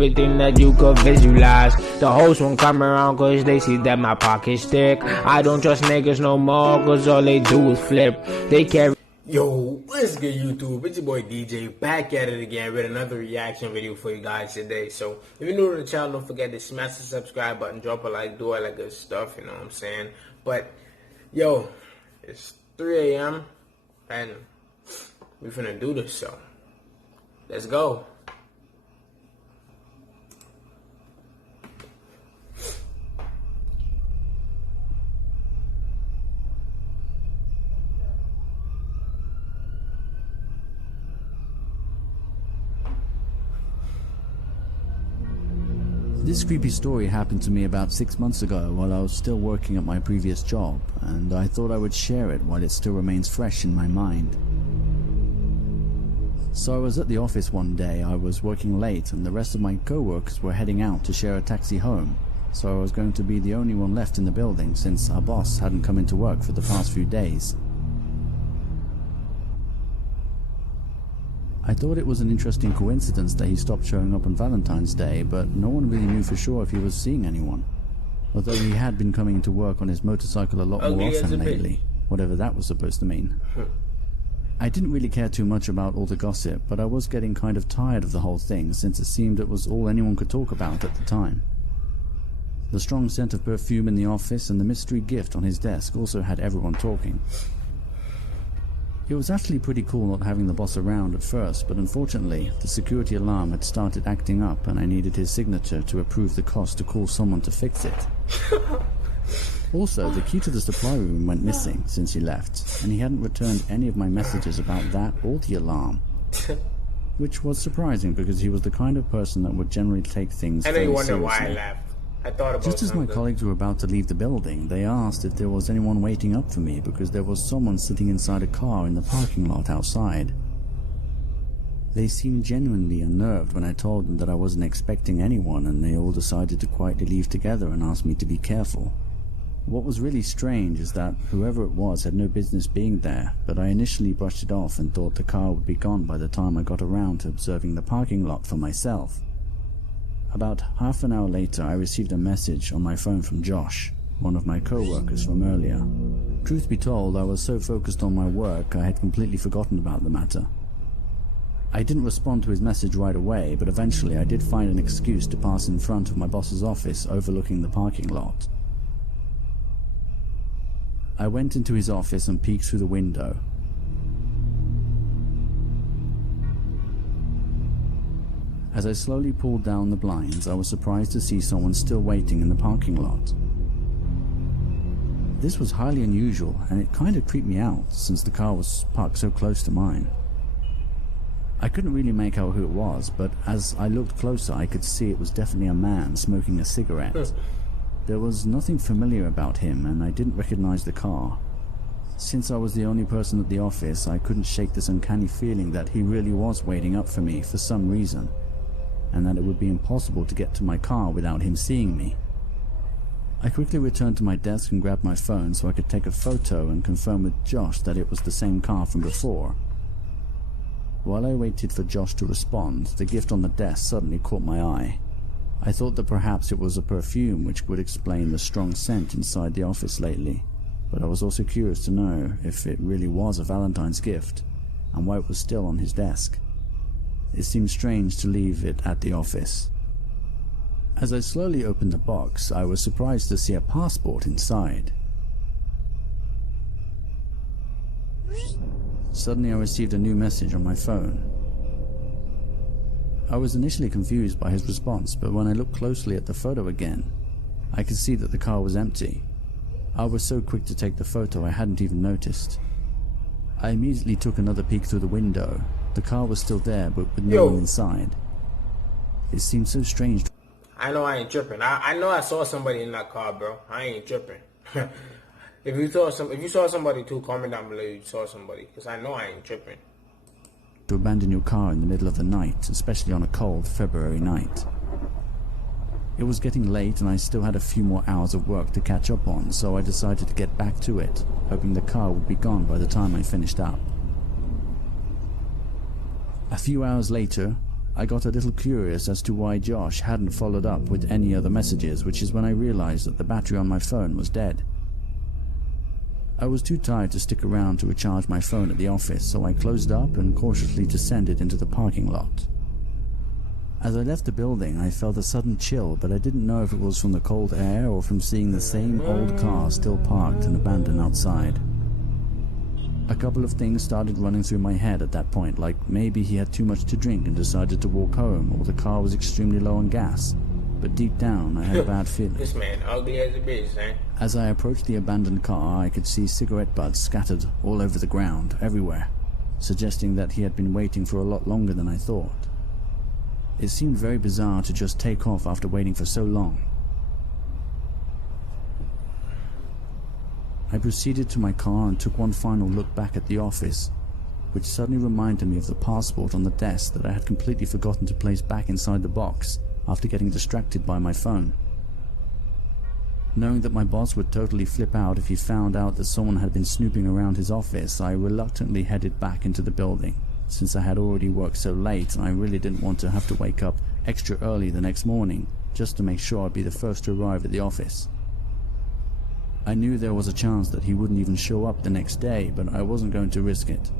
everything that you could visualize. The hoes won't come around cause they see that my pocket's thick. I don't trust niggas no more cause all they do is flip. They carry. Yo, what's good YouTube? It's your boy DJ back at it again with another reaction video for you guys today. So if you're new to the channel, don't forget to smash the subscribe button, drop a like, do all that good stuff, you know what I'm saying? But yo, it's 3 a.m. and we finna do this, so let's go. This creepy story happened to me about 6 months ago while I was still working at my previous job, and I thought I would share it while it still remains fresh in my mind. So I was at the office one day. I was working late and the rest of my co-workers were heading out to share a taxi home, so I was going to be the only one left in the building since our boss hadn't come into work for the past few days. I thought it was an interesting coincidence that he stopped showing up on Valentine's Day, but no one really knew for sure if he was seeing anyone. Although he had been coming to work on his motorcycle a lot more often lately, whatever that was supposed to mean. I didn't really care too much about all the gossip, but I was getting kind of tired of the whole thing since it seemed it was all anyone could talk about at the time. The strong scent of perfume in the office and the mystery gift on his desk also had everyone talking. It was actually pretty cool not having the boss around at first, but unfortunately, the security alarm had started acting up and I needed his signature to approve the cost to call someone to fix it. Also, the key to the supply room went missing since he left, and he hadn't returned any of my messages about that or the alarm. Which was surprising because he was the kind of person that would generally take things very seriously. I know you wonder why I left. I thought about Just as my colleagues were about to leave the building, they asked if there was anyone waiting up for me because there was someone sitting inside a car in the parking lot outside. They seemed genuinely unnerved when I told them that I wasn't expecting anyone, and they all decided to quietly leave together and asked me to be careful. What was really strange is that whoever it was had no business being there, but I initially brushed it off and thought the car would be gone by the time I got around to observing the parking lot for myself. About half an hour later, I received a message on my phone from Josh, one of my co-workers from earlier. Truth be told, I was so focused on my work, I had completely forgotten about the matter. I didn't respond to his message right away, but eventually I did find an excuse to pass in front of my boss's office overlooking the parking lot. I went into his office and peeked through the window. As I slowly pulled down the blinds, I was surprised to see someone still waiting in the parking lot. This was highly unusual, and it kind of creeped me out since the car was parked so close to mine. I couldn't really make out who it was, but as I looked closer I could see it was definitely a man smoking a cigarette. There was nothing familiar about him, and I didn't recognize the car. Since I was the only person at the office, I couldn't shake this uncanny feeling that he really was waiting up for me for some reason, and that it would be impossible to get to my car without him seeing me. I quickly returned to my desk and grabbed my phone so I could take a photo and confirm with Josh that it was the same car from before. While I waited for Josh to respond, the gift on the desk suddenly caught my eye. I thought that perhaps it was a perfume, which would explain the strong scent inside the office lately, but I was also curious to know if it really was a Valentine's gift and why it was still on his desk. It seemed strange to leave it at the office. As I slowly opened the box, I was surprised to see a passport inside. Suddenly I received a new message on my phone. I was initially confused by his response, but when I looked closely at the photo again, I could see that the car was empty. I was so quick to take the photo I hadn't even noticed. I immediately took another peek through the window. The car was still there, but with no one inside. It seemed so strange. I know I ain't tripping. I know I saw somebody in that car, bro. I ain't tripping. If you saw somebody too, comment down below you saw somebody, because I know I ain't tripping. To abandon your car in the middle of the night, especially on a cold February night. It was getting late and I still had a few more hours of work to catch up on, so I decided to get back to it, hoping the car would be gone by the time I finished up. A few hours later, I got a little curious as to why Josh hadn't followed up with any other messages, which is when I realized that the battery on my phone was dead. I was too tired to stick around to recharge my phone at the office, so I closed up and cautiously descended into the parking lot. As I left the building, I felt a sudden chill, but I didn't know if it was from the cold air or from seeing the same old car still parked and abandoned outside. A couple of things started running through my head at that point, like maybe he had too much to drink and decided to walk home, or the car was extremely low on gas. But deep down, I had a bad feeling. This man ugly as a bitch, eh? As I approached the abandoned car, I could see cigarette butts scattered all over the ground, everywhere, suggesting that he had been waiting for a lot longer than I thought. It seemed very bizarre to just take off after waiting for so long. I proceeded to my car and took one final look back at the office, which suddenly reminded me of the passport on the desk that I had completely forgotten to place back inside the box after getting distracted by my phone. Knowing that my boss would totally flip out if he found out that someone had been snooping around his office, I reluctantly headed back into the building, since I had already worked so late and I really didn't want to have to wake up extra early the next morning just to make sure I'd be the first to arrive at the office. I knew there was a chance that he wouldn't even show up the next day, but I wasn't going to risk it.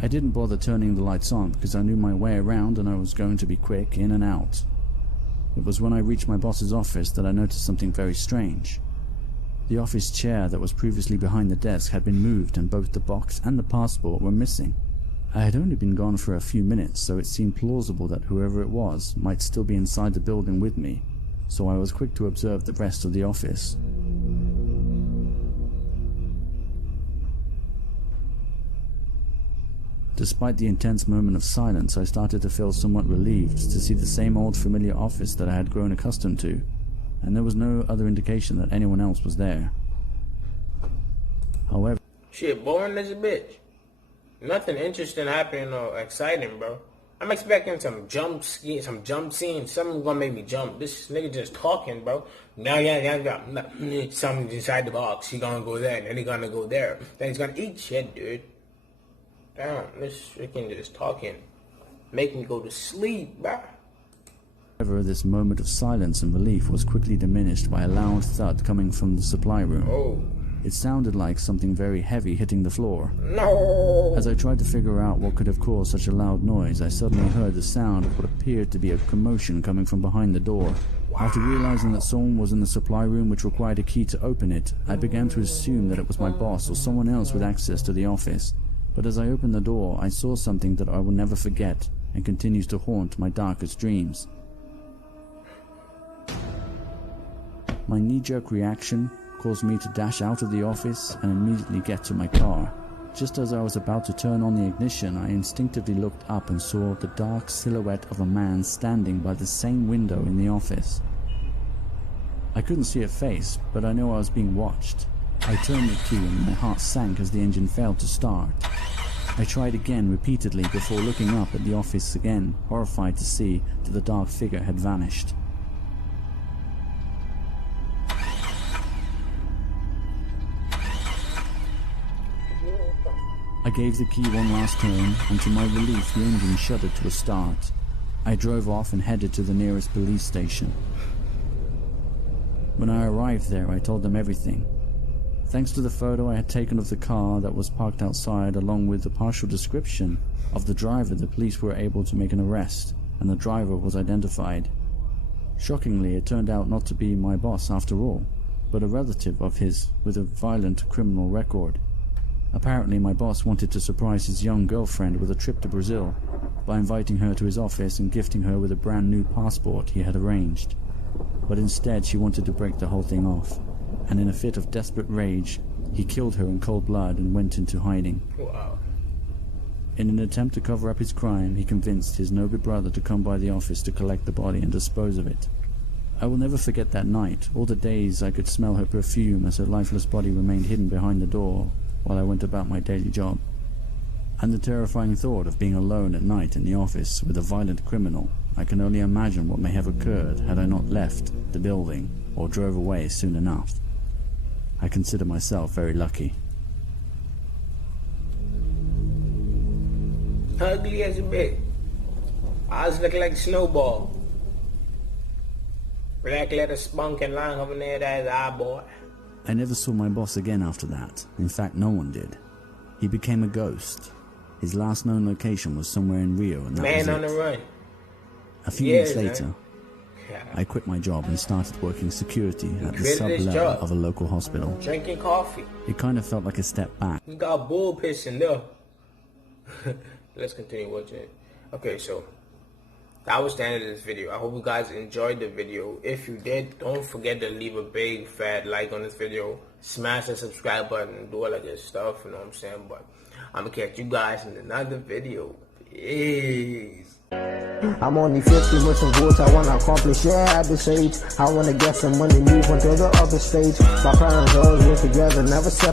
I didn't bother turning the lights on because I knew my way around and I was going to be quick in and out. It was when I reached my boss's office that I noticed something very strange. The office chair that was previously behind the desk had been moved and both the box and the passport were missing. I had only been gone for a few minutes, so it seemed plausible that whoever it was might still be inside the building with me, so I was quick to observe the rest of the office. Despite the intense moment of silence, I started to feel somewhat relieved to see the same old familiar office that I had grown accustomed to, and there was no other indication that anyone else was there. However, shit, boring as a bitch. Nothing interesting happening or exciting, bro. I'm expecting some jump scene, something gonna make me jump. This nigga just talking, bro. Now, something inside the box. He gonna go there, and then he gonna go there. Then he's gonna eat shit, dude. Damn, this freaking just talking. Make me go to sleep, bro. However, this moment of silence and relief was quickly diminished by a loud thud coming from the supply room. Oh. It sounded like something very heavy hitting the floor. No! As I tried to figure out what could have caused such a loud noise, I suddenly heard the sound of what appeared to be a commotion coming from behind the door. Wow. After realizing that someone was in the supply room which required a key to open it, I began to assume that it was my boss or someone else with access to the office. But as I opened the door, I saw something that I will never forget and continues to haunt my darkest dreams. My knee-jerk reaction caused me to dash out of the office and immediately get to my car. Just as I was about to turn on the ignition, I instinctively looked up and saw the dark silhouette of a man standing by the same window in the office. I couldn't see a face, but I knew I was being watched. I turned the key and my heart sank as the engine failed to start. I tried again repeatedly before looking up at the office again, horrified to see that the dark figure had vanished. I gave the key one last turn, and to my relief the engine shuddered to a start. I drove off and headed to the nearest police station. When I arrived there, I told them everything. Thanks to the photo I had taken of the car that was parked outside, along with the partial description of the driver, the police were able to make an arrest, and the driver was identified. Shockingly, it turned out not to be my boss after all, but a relative of his with a violent criminal record. Apparently, my boss wanted to surprise his young girlfriend with a trip to Brazil by inviting her to his office and gifting her with a brand new passport he had arranged. But instead, she wanted to break the whole thing off, and in a fit of desperate rage, he killed her in cold blood and went into hiding. Wow. In an attempt to cover up his crime, he convinced his noble brother to come by the office to collect the body and dispose of it. I will never forget that night, all the days I could smell her perfume as her lifeless body remained hidden behind the door while I went about my daily job. And the terrifying thought of being alone at night in the office with a violent criminal, I can only imagine what may have occurred had I not left the building or drove away soon enough. I consider myself very lucky. Ugly as a bitch. I was looking like a snowball. Black letter spunk and line over there, that's our boy. I never saw my boss again after that. In fact, no one did. He became a ghost. His last known location was somewhere in Rio, and that was it. Man on the run. A few weeks later, I quit my job and started working security at the sub-level of a local hospital. Drinking coffee. It kind of felt like a step back. We got bull piss in there. Let's continue watching it. Okay, so that was the end of this video. I hope you guys enjoyed the video. If you did, don't forget to leave a big fat like on this video. Smash the subscribe button and do all that good stuff, you know what I'm saying? But I'm gonna catch you guys in another video. Peace. I'm only 50 with some goals I wanna accomplish, yeah, at this age. I wanna get some money, move on to the other stage. My parents always work together, never separate.